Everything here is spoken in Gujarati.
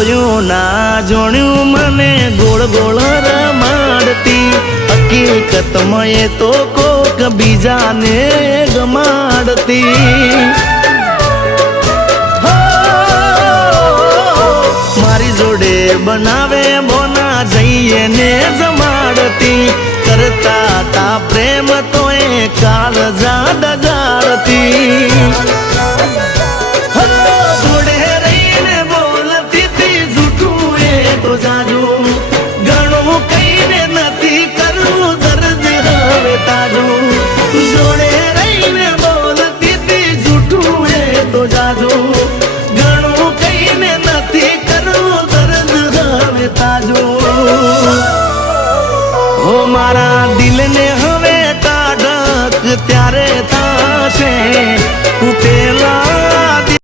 જોયું ના જોણ્યું મને ગોળ ગોળ રમાડતી હકીકતમાં એ તો કોક બીજાને ગમાડતી મારી જોડે બનાવે બોના જઈએ ને જમાડતી કરતા તા પ્રેમ તો એ કાળ જાડ જાડતી જોડે રહીને બોલતી તી જૂઠું એ તો જાજુ ઘણું કઈને નથી કરવું દર્દ હવે તાજું જોડે રહીને બોલતી તી જૂઠું એ તો જાજુ ઘણું કઈને નથી કરવું દર્દ હવે તાજું હો મારા દિલને હવે કાઢક ત્યારે થશે